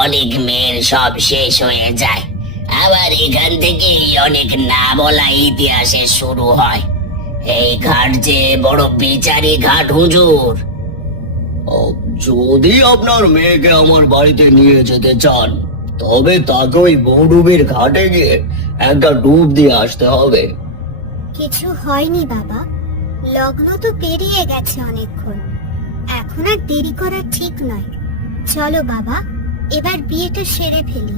অনেক মেয়ের সব শেষ হয়ে যায়। আবার এখান থেকেই অনেক না বলা ইতিহাসের শুরু হয়। এই ঘাট যে বড় বিচারি ঘাট হুজুর। যদি আপনার মেয়েকে আমার বাড়িতে নিয়ে যেতে চান তবে তাকে ওই বৌডুবির ঘাটে গিয়ে একটা ডুব দিয়ে আসতে হবে। কিছু হয়নি বাবা। লগ্ন তো পেরিয়ে গেছে অনেকক্ষণ। এখন আর দেরি করা ঠিক নয়। চলো বাবা। এবার বিয়েটা সেরে ফেলি।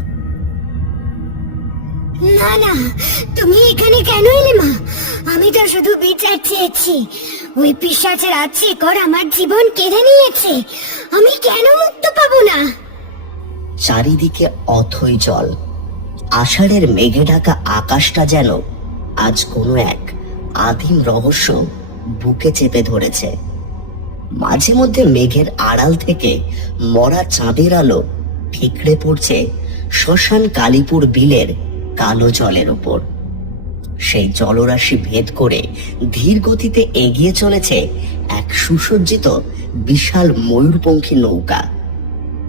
না না, তুমি এখানে কেন এলে মা? আমি তো শুধু বিচার চেয়েছি। ওই পিসাচের আছে কর আমার জীবন কেড়ে নিয়েছে। আমি কেন মুক্ত পাবো না? চারিদিকে অথই জল। আষাঢ়ের মেঘে ঢাকা আকাশটা যেন আজ কোনো এক আদিম রহস্য বুকে চেপে ধরেছে। মাঝে মধ্যে মেঘের আড়াল থেকে মরা চাঁদের আলো ঠিকরে পড়ছে শ্মশান কালীপুর বিলের কালো জলের উপর। সেই জলরাশি ভেদ করে ধীর গতিতে এগিয়ে চলেছে এক সুসজ্জিত বিশাল ময়ূরপঙ্খী নৌকা।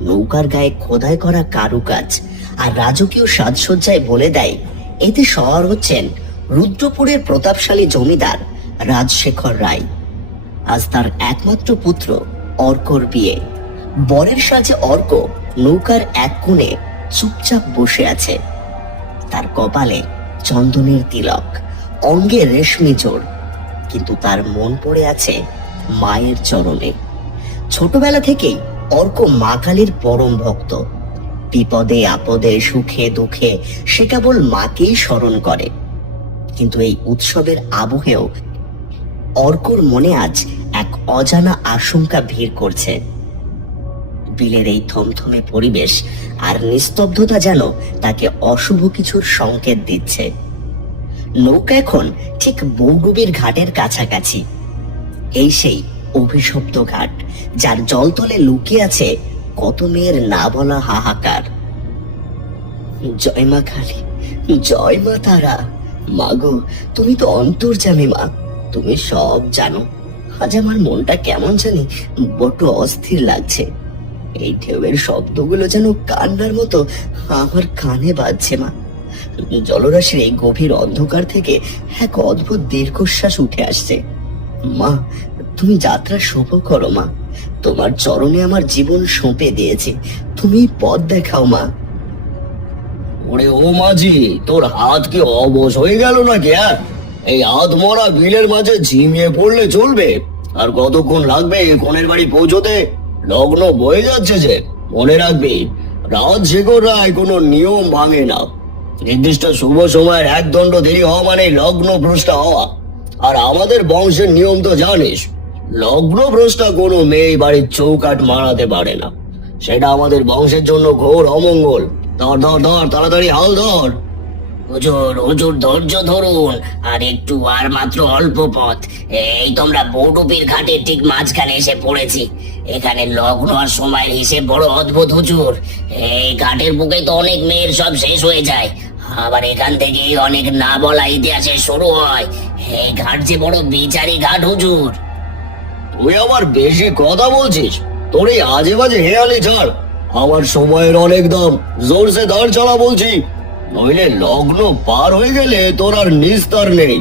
নৌকার গায়ে খোদাই করা কারুকাজ আর রাজকীয় সাজসজ্জায় বলে দেয়, এতে সওয়ার হচ্ছেন রুদ্রপুরের প্রতাপশালী জমিদার রাজশেখর রায়। আজ তার একমাত্র পুত্র অর্কর বিয়ে। বরের সাজে অর্ক নৌকার এক কোণে চুপচাপ বসে আছে। তার কপালে চন্দনের তিলক, অঙ্গে রেশমি জোর কিন্তু তার মন পড়ে আছে মায়ের চরণে। ছোটবেলা থেকেই অর্ক মা কালীর পরম ভক্ত। বিপদে, আপদে, সুখে, দুঃখে সে কেবল মাকেই স্মরণ করে। কিন্তু এই উৎসবের আবহেও অর্কর মনে আজ এক অজানা আশঙ্কা ভিড় করছে। বিলের এই থমথমে পরিবেশ আর নিস্তব্ধতা যেন তাকে অশুভ কিছুর সংকেত দিচ্ছে। নৌকা এখন ঠিক বৌডুবির ঘাটের কাছাকাছি। এই সেই অভিশপ্ত ঘাট, যার জলতলে লুকিয়ে আছে কত মেয়ের না বলা হাহাকার। জয় মা কালী, জয় মা তারা। মাগো তুমি তো অন্তর অন্তর্জামী মা। তুমি সব জানো। আজ আমার মনটা কেমন জানি বড্ড অস্থির লাগছে। এই ঢেউয়ের শব্দগুলো যেন কান্নার মতো আমার কানে বাজছে মা। জলরাশির এই গভীর অন্ধকার থেকে এক অদ্ভুত দীর্ঘশ্বাস উঠে আসছে। মা, তুমি যাত্রা শুভ করো মা। তোমার চরণে আমার জীবন সঁপে দিয়েছে। তুমি পথ দেখাও মা। ওরে ও মাঝি, তোর হাত কি অবশ হয়ে গেল নাকি হ্যাঁ? এই হাত মরা বিলের মাঝে ঝিমিয়ে পড়লে চলবে। আর কতক্ষণ লাগবে কোনের বাড়ি পৌঁছতে? লগ্ন বয়ে যাচ্ছে যে, মনে রাখবি রাজশেখর রায় কোনো নিয়ম ভাঙে না। নির্দিষ্ট শুভ সময়ের এক দণ্ড দেরি হওয়া মানে লগ্ন ভ্রষ্টা হওয়া। আর আমাদের বংশের নিয়ম তো জানিস, লগ্ন ভ্রষ্টা কোনো মেয়ে বাড়ির চৌকাট মারাতে পারে না। সেটা আমাদের বংশের জন্য ঘোর অমঙ্গল। ধর ধর ধর, তাড়াতাড়ি হাল ধর। হুজুর হুজুর ধৈর্য ধরুন। আর একটু আর মাত্র অল্প পথ। এই তোমরা বৌডুপির ঘাটের ঠিক মাঝখানে এসে পড়েছি। এখানে লগ্ন আর হিসেব বড় অদ্ভুত, হুজুর। এই ঘাটের বুকে তো অনেক মেয়ের সব শেষ হয়ে যায়। আবার এখান থেকে অনেক না বলা ইতিহাসের শুরু হয়। এই ঘাট যে বড় বিচারি ঘাট, হুজুর। তুই আবার বেশি কথা বলছিস? তোর এই আজে বাজে হেয়ালি ছাড়। আমার সময়ের অনেক দাম। জোরসে দাঁড় চালা বলছি। নইলে লগ্ন পার হয়ে গেলে তোর আর নিস্তার নেই।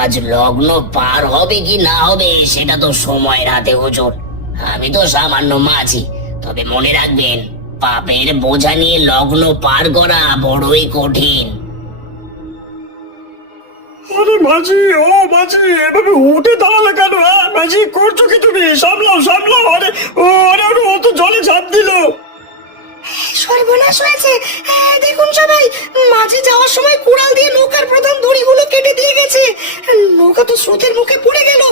আজ লগ্ন পার হবে কি না হবে সেটা তো সময়ের হাতে হুজুর আমি তো সামান্য মাঝি তবে মনে রাখবেন পাপের বোঝা নিয়ে লগ্ন পার করা বড়ই কঠিন। আরে মাঝি ও মাঝি এভাবে উঠে দাঁড়ালে কেন? হ্যাঁ মাঝি করছ কি তুমি? সামলাও সামলাও আরে ও আরে আরে ও তো জলে ঝাঁপ দিল। সর্বনাশ হয়েছে। হ্যাঁ, দেখুন সবাই মাঝে যাওয়ার সময় কুড়াল দিয়ে নৌকার প্রধান দড়িগুলো কেটে দিয়ে গেছে। নৌকা তো স্রোতের মুখে পড়ে গেল।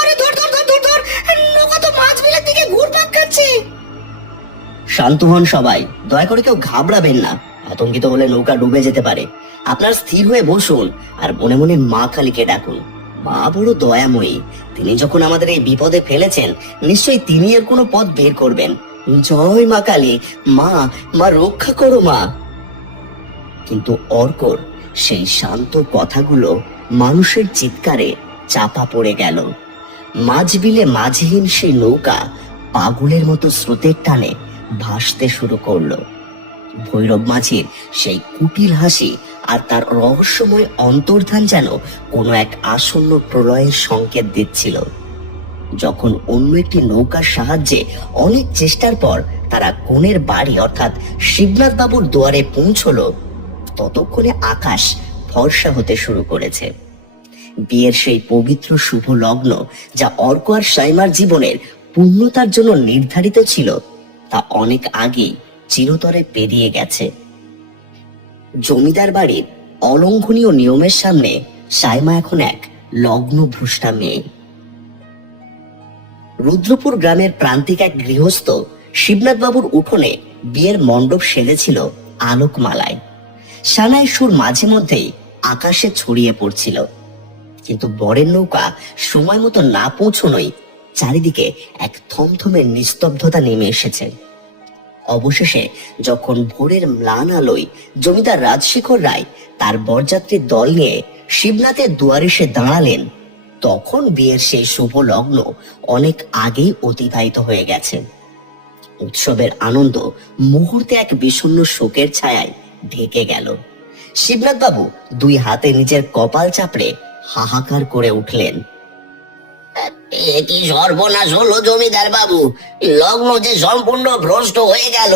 আরে ধর ধর ধর ধর ধর নৌকা তো মাছ বিলের দিকে ঘুরপাক খাচ্ছে। শান্ত হন সবাই দয়া করে কেউ ঘাবড়াবেন না। আতঙ্কিত হলে নৌকা ডুবে যেতে পারে। আপনার স্থির হয়ে বসুন আর মনে মনে মা কালীকে ডাকুন। মা বড় দয়াময়ী তিনি যখন আমাদের এই বিপদে ফেলেছেন নিশ্চয়ই তিনি এর কোনো পথ বের করবেন। জয় মা কালী। মা মা রক্ষা করো মা। কিন্তু অর্কর সেই শান্ত কথাগুলো মানুষের চিৎকারে চাপা পড়ে গেল। মাঝবিলে মাঝহীন সেই নৌকা পাগলের মতো স্রোতের টানে ভাসতে শুরু করল। ভৈরব মাঝির সেই কুটিল হাসি আর তার রহস্যময় অন্তর্ধান যেন কোনো এক আসন্ন প্রলয়ের সংকেত দিচ্ছিল। যখন অন্য একটি নৌকার সাহায্যে অনেক চেষ্টার পর তারা কোণের বাড়ি, অর্থাৎ শিবনাথ বাবুর দুয়ারে পৌঁছলো, ততক্ষণে আকাশ ফর্সা হতে শুরু করেছে। বিয়ের সেই পবিত্র শুভ লগ্ন যা অর্ক আর সাইমার জীবনের পূর্ণতার জন্য নির্ধারিত ছিল, তা অনেক আগেই চিরতরে পেরিয়ে গেছে। জমিদার বাড়ির অলঙ্ঘনীয় নিয়মের সামনে সাইমা এখন এক লগ্ন ভ্রষ্টা মেয়ে। রুদ্রপুর গ্রামের প্রান্তিক এক গৃহস্থ শিবনাথ বাবুর উঠোনে বিয়ের মণ্ডপ সেজেছিল আলোকমালায়। সানাই সুর মাঝে মধ্যেই আকাশে ছড়িয়ে পড়ছিল। কিন্তু বরের নৌকা সময় মতো না পৌঁছনোই চারিদিকে এক থমথমে নিস্তব্ধতা নেমে এসেছে। অবশেষে যখন ভোরের ম্লান আলোয় জমিদার রাজশেখর রায় তার বরযাত্রীর দল নিয়ে শিবনাথের দুয়ারে এসে দাঁড়ালেন তখন বিয়ের সেই শুভ লগ্ন অনেক আগেই অতিবাহিত হয়ে গেছে। উৎসবের আনন্দ মুহূর্তে এক বিষণ্ণ শোকের ছায়ায় ঢেকে গেল। শিবনাথ বাবু দুই হাতে নিজের কপাল চাপড়ে হাহাকার করে উঠলেন। কি সর্বনাশ হলো জমিদার বাবু? লগ্ন যে সম্পূর্ণ ভ্রষ্ট হয়ে গেল।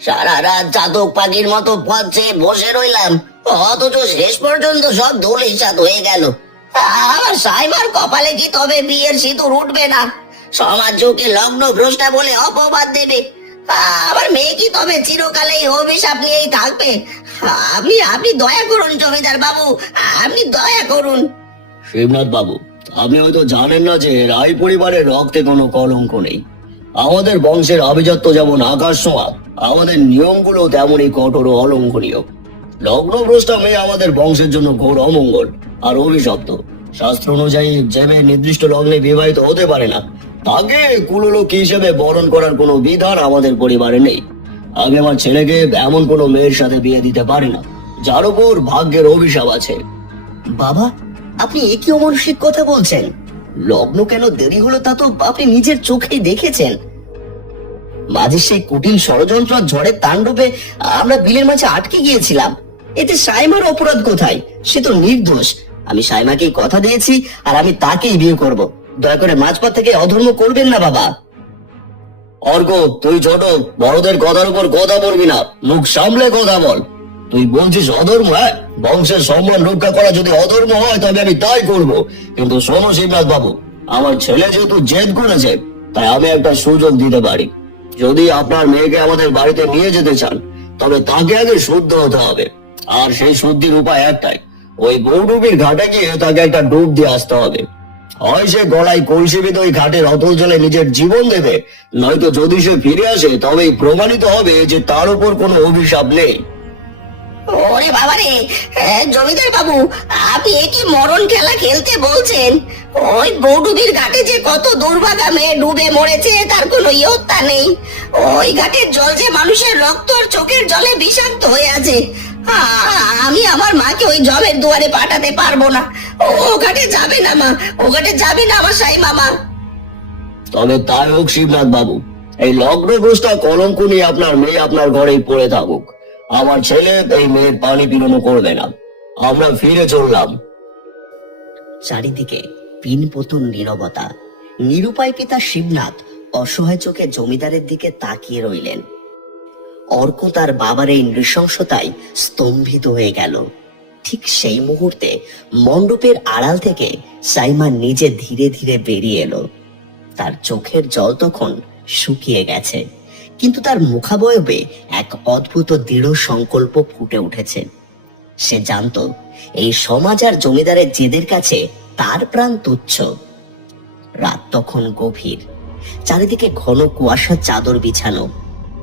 সারা রাত চাতক পাখির মতো পথ চেয়ে বসে রইলাম। অথচ শেষ পর্যন্ত সব ধুলিসাত হয়ে গেল। আমার সাইমার কপালে কি তবে বিয়ের সিঁদুর উঠবে না? সমাজ চোখে লগ্ন ভ্রষ্টা বলে অপবাদ দেবে। আমার মেয়ে কি তবে চিরকালে এই অভিশাপ নিয়েই থাকবে? আপনি আপনি দয়া করুন জমিদার বাবু, আপনি দয়া করুন। শিবনাথ বাবু, আপনি হয়তো জানেন না যে রায় পরিবারের রক্তে কোনো কলঙ্ক নেই। আমাদের বংশের আভিজাত্য যেমন আকাশ আমাদের নিয়মগুলো তেমনই কঠোর ও অলঙ্ঘনীয় লগ্নভ্রষ্টা মেয়ে আমাদের বংশের জন্য ঘোর অমঙ্গল। আর অভিশপ্ত। শাস্ত্র অনুযায়ী যে মেয়ে নির্দিষ্ট লগ্নে বিবাহিত হতে পারে না। তাকে কুললোক হিসেবে বরণ করার কোনো বিধান আমাদের পরিবারে নেই। আমি আমার ছেলেকে এমন কোনো মেয়ের সাথে বিয়ে দিতে পারি না, যার উপর ভাগ্যের অভিশাপ আছে। বাবা, আপনি এ কি অমানসিক কথা বলছেন? লগ্ন কেন দেরি হলো তা তো আপনি নিজের চোখেই দেখেছেন। মাঝে সেই কুটিল ষড়যন্ত্র ঝড়ের তাণ্ডবে আমরা বিলের মাঝে আটকে গিয়েছিলাম। এতে সাইমার অপরাধ কোথায়? সে তো নির্দোষ। আমি সাইমাকেই কথা দিয়েছি আর আমি তাকেই বিয়ে করব। দয়া করে মাঝপথ থেকে অধর্ম করবেন না, বাবা। অর্গ, তুই ছোট বড়দের গদার উপর কথা বলবি না। মুখ সামলে কথা বল। তুই বলছিস অধর্ম হ্যাঁ? বংশের সম্মান রক্ষা করা যদি অধর্ম হয়, তবে আমি তাই করব। কিন্তু শোনো শিবনাথ বাবু, আমার ছেলে যেহেতু জেদ করেছে, তাই আমি একটা সুযোগ দিতে পারি। যদি আপনার মেয়েকে আমাদের বাড়িতে নিয়ে যেতে চান, তবে তাকে আগে শুদ্ধ হতে হবে। আর সেই শুদ্ধির উপায় একটাই ওই গৌরবীর ঘাটে গিয়ে তাকে একটা ডুব দিয়ে আসতে হবে। হয় সে গলায় কলসিবিদ ওই ঘাটের অতল জলে নিজের জীবন দেবে নয়তো যদি সে ফিরে আসে তবেই প্রমাণিত হবে যে তার উপর কোনো অভিশাপ নেই। ওরে বাবারে এ, জমিদার বাবু আপনি একই মরণ খেলা খেলতে বলছেন? ওই বৌডুবির ঘাটে যে কত দুর্ভাগা মেয়ে ডুবে মরেছে তার কোনো ইয়ত্তা নেই। ওই ঘাটের জল যে মানুষের রক্ত আর চোখের জলে বিষাক্ত হয়ে আছে আমি আমার মাকে ওই জলের দুয়ারে পাঠাতে পারব না। ও ও ঘাটে যাবে না মা। ও ঘাটে যাবে না আমার সাই মামা। তবে তাই হোক শিবনাথ বাবু এই লগ্ন লগ্নগ্রস্তা কলঙ্ক নিয়ে আপনার মেয়ে আপনার ঘরেই পড়ে থাকুক। আমার ছেলে এই মেয়ের পানি পিরনো করবে না। আমরা ফিরে চললাম। চারিদিকে পিনপতন নীরবতা। নিরুপায় পিতা শিবনাথ অসহায় চোখে জমিদারের দিকে তাকিয়ে রইলেন। অর্ক তার বাবার এই নৃশংসতায় স্তম্ভিত হয়ে গেল। ঠিক সেই মুহূর্তে মণ্ডপের আড়াল থেকে সাইমা নিজে ধীরে ধীরে বেরিয়ে এলো। তার চোখের জল তখন শুকিয়ে গেছে, কিন্তু তার মুখাবয়বে এক অদ্ভুত দৃঢ় সংকল্প ফুটে উঠেছে। সে জানতো, এই সমাজ আর জমিদারের জেদের কাছে তার প্রাণ তুচ্ছ। রাত তখন গভীর, চারিদিকে ঘন কুয়াশার চাদর বিছানো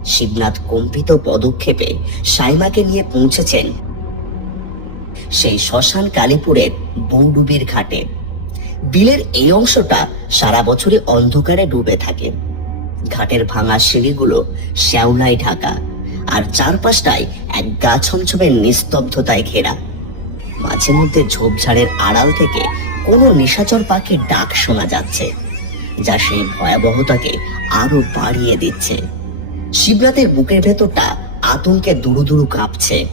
শিবনাথ কম্পিত পদক্ষেপে সাইমাকে নিয়ে পৌঁছেছেন সেই শ্মশান কালীপুরের বৌডুবির ঘাটে। বিলের এই অংশটা সারা বছরই অন্ধকারে ডুবে থাকে। ঘাটের ভাঙা সিঁড়িগুলো শ্যাওলায় ঢাকা, আর চারপাশটায় এক গা ছমছমের নিস্তব্ধতায় ঘেরা। মাঝে মধ্যে ঝোপঝাড়ের আড়াল থেকে কোনো নিশাচর পাখির ডাক শোনা যাচ্ছে, যা সেই ভয়াবহতাকে আরও বাড়িয়ে দিচ্ছে। শিবনাথের বুকের ভেতরটা আতঙ্কে দুরু দুরু কাঁপছে।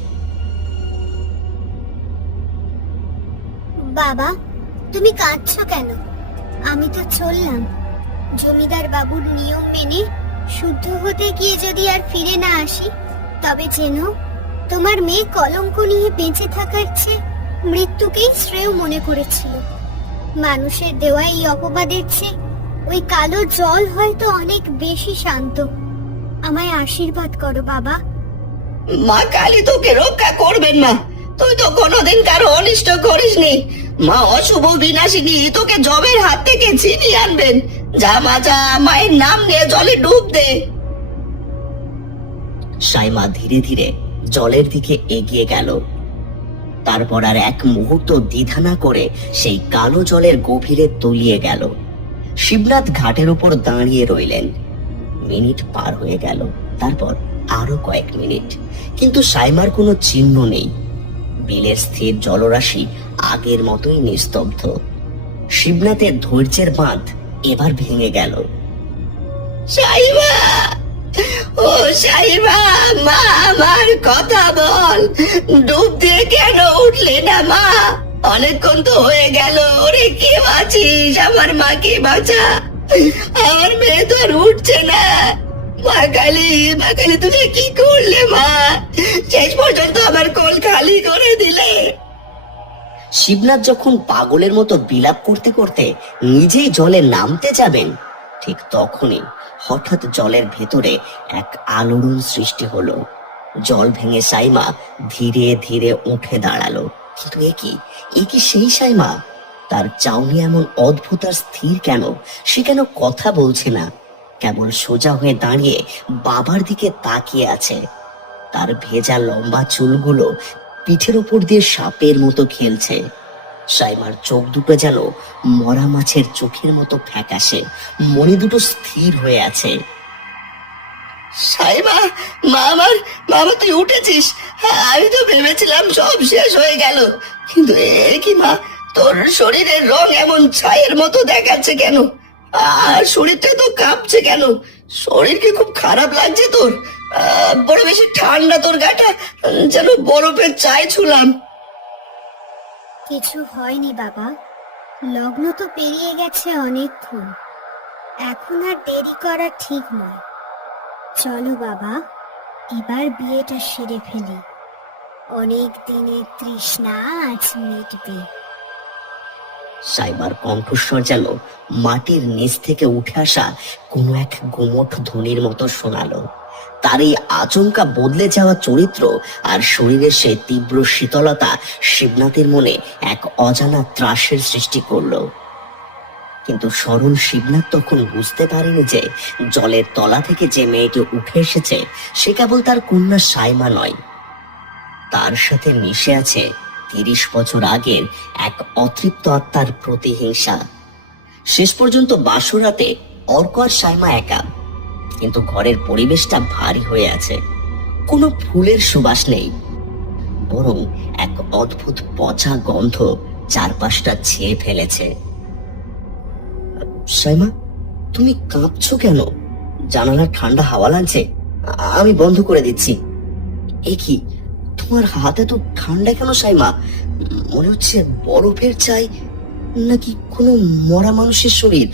বাবা, তুমি কাঁদছো কেন? আমি তো চললাম। জমিদার বাবুর নিয়ম মেনে শুদ্ধ হতে গিয়ে যদি আর ফিরে না আসি, তবে যেন তোমার মেয়ে কলঙ্ক নিয়ে বেঁচে থাকার চেয়ে মৃত্যুকেই শ্রেয় মনে করেছিল। মানুষের দেওয়া এই অপবাদের চেয়ে ওই কালো জল হয়তো অনেক বেশি শান্ত। আমায় আশীর্বাদ করো, বাবা। মা কালী তোকে রক্ষা করবেন মা তুই তো কোনোদিন কারও অনিষ্ট করিসনি। মা অশুভ বিনাশিনী তোকে জবের হাত থেকে ছিনিয়ে আনবেন। যা মা, যা মায়ের নাম নিয়ে জলে ডুব দে। সাইমা ধীরে ধীরে জলের দিকে এগিয়ে গেল। তারপর আর এক মুহূর্ত দ্বিধা না করে সেই কালো জলের গভীরে তলিয়ে গেল। শিবনাথ ঘাটের উপর দাঁড়িয়ে রইলেন। মিনিট পার হয়ে গেল। তারপর আরও কয়েক মিনিট। কিন্তু সাইমার কোনো চিহ্ন নেই। বিলের স্থির জলরাশি আগের মতোই নিস্তব্ধ। শিবনাথের ধৈর্যের বাঁধ এবার ভেঙে গেল। সাইমা! ও সাইমা, মা, আমার কথা বল। ডুব দিয়ে কেন উঠলি না, মা? অনেকক্ষণ তো হয়ে গেল। ওরে, কে বাঁচিস? আমার মাকে বাঁচা। আমার মেয়ে তো আর উঠছে না। তুমি কি করলে, মা? শেষ পর্যন্ত আমার খালি করে দিলে। শিবনাথ যখন পাগলের মতো বিলাপ করতে করতে নিজেই জলে নামতে যাবেন, ঠিক তখনই হঠাৎ জলের ভেতরে এক আলোড়ন সৃষ্টি হলো। জল ভেঙে সাইমা ধীরে ধীরে উঠে দাঁড়াল। কিন্তু এ কি? এ কি সেই সাইমা? তার চাউনি এমন অদ্ভুত আর স্থির কেন? সে কেন কথা বলছে না? কেবল সোজা হয়ে দাঁড়িয়ে বাবার দিকে তাকিয়ে আছে। তার ভেজা লম্বা চুলগুলো পিঠের উপর দিয়ে সাপের মতো খেলছে। সাইমার চোখ দুটো যেন মরা মাছের চোখের মতো ফ্যাকাশে। মণি দুটো স্থির হয়ে আছে। সাইমা, মা আমার মামা তুই উঠেছিস? আমি তো ভেবেছিলাম সব শেষ হয়ে গেল। কিন্তু এ কি মা? তোর শরীরের রং এমন ছায়ের মতো দেখাচ্ছে কেন? আর শরীরটা তো কাঁপছে কেন? শরীর কি খুব খারাপ লাগছে তোর? বড় বেশি ঠান্ডা তোর গাটা, যেন বরফের চাই ছুলাম। কিছু হয়নি বাবা। লগ্ন তো পেরিয়ে গেছে অনেকক্ষণ। এখন আর দেরি করা ঠিক নয়। চলো বাবা, এবার বিয়েটা সেরে ফেলি। অনেক দিনের তৃষ্ণা আজ মিটবে। সাইবার কণ্ঠস্বর যেন মাটির নিচ থেকে উঠে আসা কোনো এক গুমট ধ্বনির মতো শোনালো। তার এই আচমকা বদলে যাওয়া চরিত্র আর শরীরের সেই তীব্র শীতলতা শিবনাথের মনে এক অজানা ত্রাসের সৃষ্টি করল। কিন্তু সরল শিবনাথ তখন বুঝতে পারেনি যে জলের তলা থেকে যে মেয়েটি উঠে এসেছে, সে কেবল তার কন্যা সাইমা নয়। তার সাথে মিশে আছে তিরিশ বছর আগের এক অতৃপ্ত আত্মার প্রতিহিংসা। শেষ পর্যন্ত বাসরাতে অর্ক আর সাইমা একা। কিন্তু ঘরের পরিবেশটা ভারী হয়ে আছে। কোনো ফুলের সুবাস নেই। বরং এক অদ্ভুত পচা গন্ধ চারপাশটা ছেয়ে ফেলেছে। সাইমা, তুমি কাঁপছো কেন? জানালার ঠান্ডা হাওয়া লাগছে। আমি বন্ধ করে দিচ্ছি। এ কি? তোমার হাতে তো ঠান্ডা কেন সাইমা? মনে হচ্ছে বরফের চাই নাকি কোনো মরা মানুষের শরীর?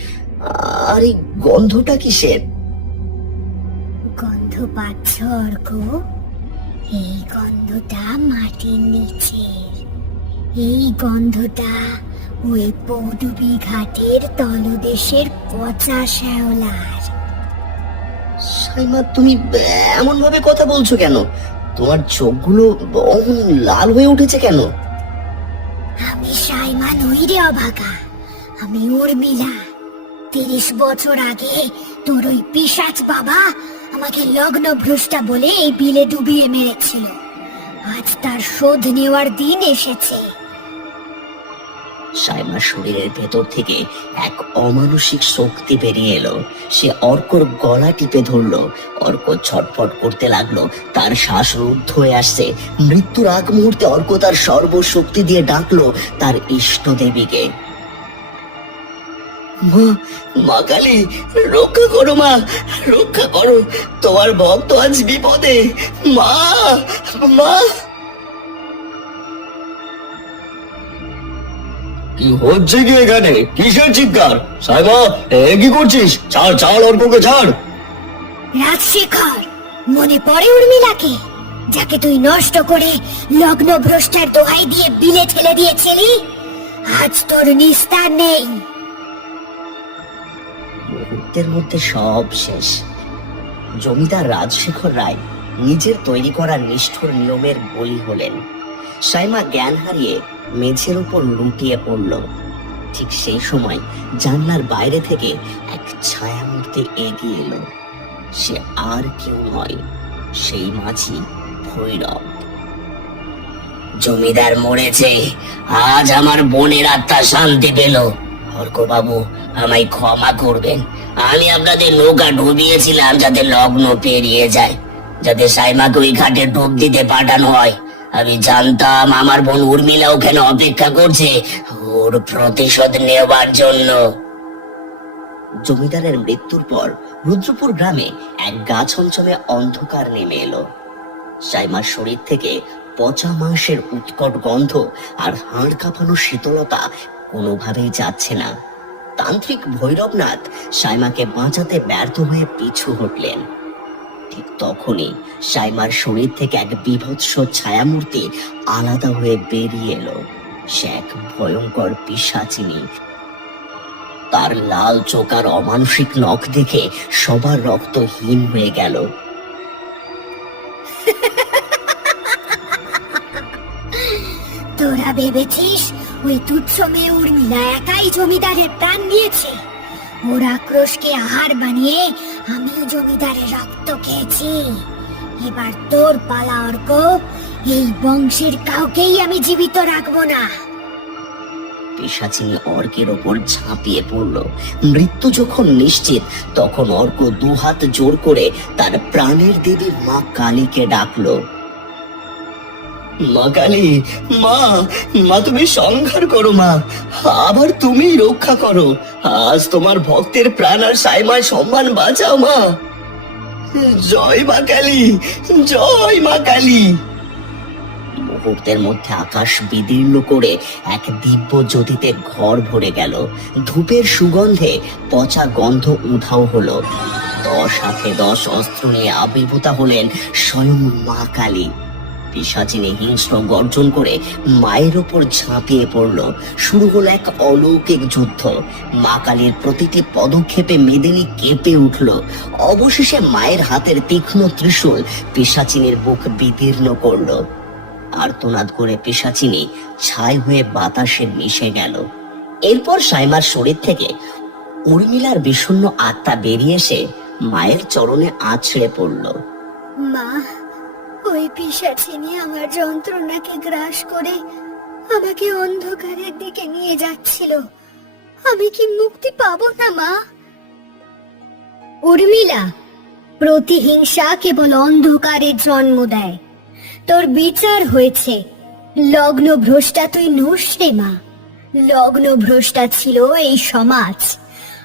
আর এই গন্ধটা কিসের? গন্ধ পাচ্ছ অর্ক? এই গন্ধটা মাটির নিচের এই গন্ধটা ওই পৌডুবি ঘাটের তলদেশের পচা শ্যাওলার। সাইমা তুমি এমন ভাবে কথা বলছো কেন? তোমার চোখগুলো অমন লাল হয়ে উঠেছে কেন? আমি সাইমা নই রে অভাগা আমি উর্মিলা। তিরিশ বছর আগে তোর ওই পিসাচ বাবা আমাকে লগ্ন ভ্রষ্টা বলে এই বিলে ডুবিয়ে মেরেছিল। আজ তার শোধ নেওয়ার দিন এসেছে। সাইমার শরীরের ভেতর থেকে এক অমানসিক শক্তি বেরিয়ে এলো। সে অর্কর গলা টিপে ধরলো, অর্ক ছটফট করতে লাগল, তার শ্বাস রুদ্ধ হয়ে আসছে। মৃত্যুর আগ মুহূর্তে অর্ক তার সর্বশক্তি দিয়ে ডাকলো তার ইষ্ট দেবীকে। মা কালী, রক্ষা করো মা, রক্ষা করো। তোমার ভক্ত আজ বিপদে। মা মা। কি হচ্ছে কি এখানে? কিসের চিৎকার? এ কি করছিস? ছাড় ছাড় অর্ককে ছাড়। রাজশেখর মনে পড়ে উর্মিলাকে? যাকে তুই নষ্ট করে লগ্ন ভ্রষ্টার দোহাই দিয়ে বিলে ঠেলে দিয়েছিলি? আজ তোর নিস্তার নেই। মুহূর্তের মধ্যে সব শেষ। জমিদার রাজশেখর রায় নিজের তৈরি করা নিষ্ঠুর নিয়মের বলি হলেন। সাইমা জ্ঞান হারিয়ে মেঝের উপর লুটিয়ে পড়ল। ঠিক সেই সময় জানলার বাইরে থেকে এক ছায়ামূর্তি এগিয়ে এলো। সে আর কেউ নয়, সেই মাঝি ভৈরব। জমিদার মরেছে, আজ আমার বোনের আত্মা শান্তি পেল। বাবু আমায় ক্ষমা করবেন। আমি আপনাদের নৌকা ডুবিয়েছিলাম যাতে লগ্ন পেরিয়ে যায়, যাতে সাইমাকে ওই ঘাটে ডুব দিতে পাঠানো হয়। আমি জানতাম আমার বোন উর্মিলা ওখানে অপেক্ষা করছে ওর প্রতিশোধ নেওয়ার জন্য। জমিদারের মৃত্যুর পর রুদ্রপুর গ্রামে এক গা ছমছমে অন্ধকার নেমে এলো। সাইমার শরীর থেকে পচা মাংসের উৎকট গন্ধ আর হাড় কাঁপানো শীতলতা কোনোভাবেই যাচ্ছে না। তান্ত্রিক ভৈরবনাথ সাইমাকে বাঁচাতে ব্যর্থ হয়ে পিছু হটলেন। ঠিক তখনই সাইমার শরীর থেকে এক বিভৎস ছায়ামূর্তি আলাদা হয়ে বেরিয়ে এলো। সে এক ভয়ঙ্কর পিসাচিনী। তার লাল চোকার অমানসিক নখ দেখে সবার রক্ত হীন হয়ে গেল। তোরা ভেবেছিস ওই তুচ্ছ মেয়ে উর্মিলা একাই জমিদারের প্রাণ নিয়েছে ওর আক্রোশকে আহার বানিয়ে আমি জমিদারের রক্ত খেয়েছি। এবার তোর পালা অর্ক, এই বংশের কাউকেই আমি জীবিত রাখব না। পিসাচিনী অর্কের ওপর ঝাঁপিয়ে পড়ল। মৃত্যু যখন নিশ্চিত, তখন অর্ক দুহাত জোর করে তার প্রাণের দেবীর মা কালীকে ডাকলো। মা কালী, মা মা তুমি সংহার করো মা, আবার তুমি রক্ষা করো। আজ তোমার ভক্তের প্রাণ আর সাইমার সম্মান বাঁচাও মা। জয় মা কালী, জয় মা কালী। মুহূর্তের মধ্যে আকাশ বিদীর্ণ করে এক দিব্য জ্যোতিতে ঘর ভরে গেল। ধূপের সুগন্ধে পচা গন্ধ উধাও হলো। দশ হাতে দশ অস্ত্র নিয়ে আবির্ভূতা হলেন স্বয়ং মা কালী। পিসাচিনী হিংস্র গর্জন করে মায়ের ওপর ঝাঁপিয়ে পড়ল। শুরু হলো এক অলৌকিক যুদ্ধ। মা কালীর প্রতিটি পদক্ষেপে মেদিনী কেঁপে উঠল। অবশেষে মায়ের হাতের তীক্ষ্ণ ত্রিশূল পিসাচিনীর বুক বিদীর্ণ করল। আর্তনাদ করে পেশাচিনি ছাই হয়ে বাতাসে মিশে গেল। এরপর সাইমার শরীর থেকে উর্মিলার বিষণ্ণ আত্মা বেরিয়ে এসে মায়ের চরণে আছড়ে পড়ল। মা ওই পিসাচিনি আমার যন্ত্রণাকে গ্রাস করে আমাকে অন্ধকারের দিকে নিয়ে যাচ্ছিল। আমি কি মুক্তি পাবো না, মা? উর্মিলা, প্রতিহিংসা কেবল অন্ধকারের জন্ম দেয়। তোর বিচার হয়েছে। লগ্ন ভ্রষ্টা তুই নোস মা। লগ্ন ভ্রষ্টা ছিল এই সমাজ।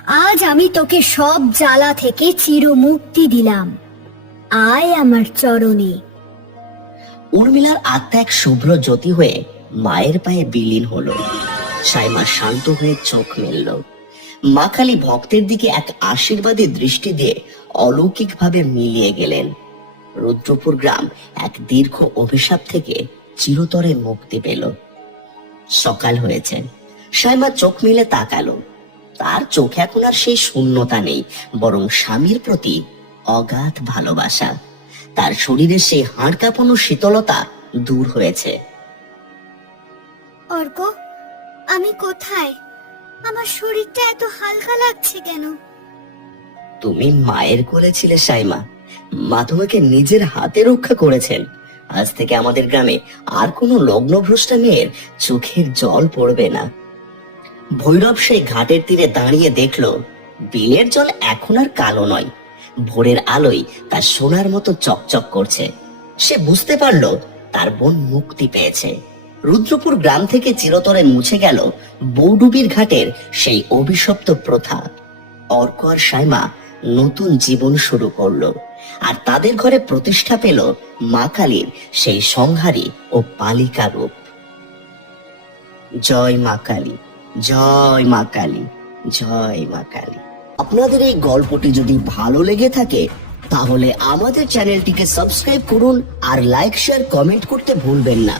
আজ আমি তোকে সব জ্বালা থেকে চির মুক্তি দিলাম। আয় আমার চরণে। উর্মিলার আত্মা এক শুভ্র জ্যোতি হয়ে মায়ের পায়ে বিলীন হলো। সাইমা শান্ত হয়ে চোখ মেলল। মা কালী ভক্তের দিকে এক আশীর্বাদী দৃষ্টি দিয়ে অলৌকিকভাবে মিলিয়ে গেলেন। রুদ্রপুর গ্রাম এক দীর্ঘ অভিশাপ থেকে চিরতরে মুক্তি পেল। সকাল হয়েছে। সাইমা চোখ মিলে তাকালো। তার চোখে এখন আর সেই শূন্যতা নেই, বরং স্বামীর প্রতি অগাধ ভালোবাসা। তার শরীরে সেই হাড় কাঁপানো শীতলতা দূর হয়েছে। অর্ক আমি কোথায়? আমার শরীরটা এত হালকা লাগছে কেন? তুমি মায়ের কোলে ছিলে সাইমা। মা তোমাকে নিজের হাতে রক্ষা করেছেন। আজ থেকে আমাদের গ্রামে আর কোনো লগ্নভ্রষ্টা মেয়ের চোখের জল পড়বে না। ভৈরব সেই ঘাটের তীরে দাঁড়িয়ে দেখল বিলের জল এখন আর কালো নয়। ভোরের আলোয় তার সোনার মতো চকচক করছে। সে বুঝতে পারল তার বোন মুক্তি পেয়েছে। রুদ্রপুর গ্রাম থেকে চিরতরে মুছে গেল বৌডুবির ঘাটের সেই অভিশপ্ত প্রথা। অর্ক আর সাইমা নতুন জীবন শুরু করল আর তাদের ঘরে প্রতিষ্ঠা পেল মা কালীর সেই সংহারী ও পালিকা রূপ। জয় মা কালী, জয় মা কালী, জয় মা কালী। আপনাদের এই গল্পটি যদি ভালো লেগে থাকে, তাহলে আমাদের চ্যানেলটিকে সাবস্ক্রাইব করুন আর লাইক, শেয়ার, কমেন্ট করতে ভুলবেন না।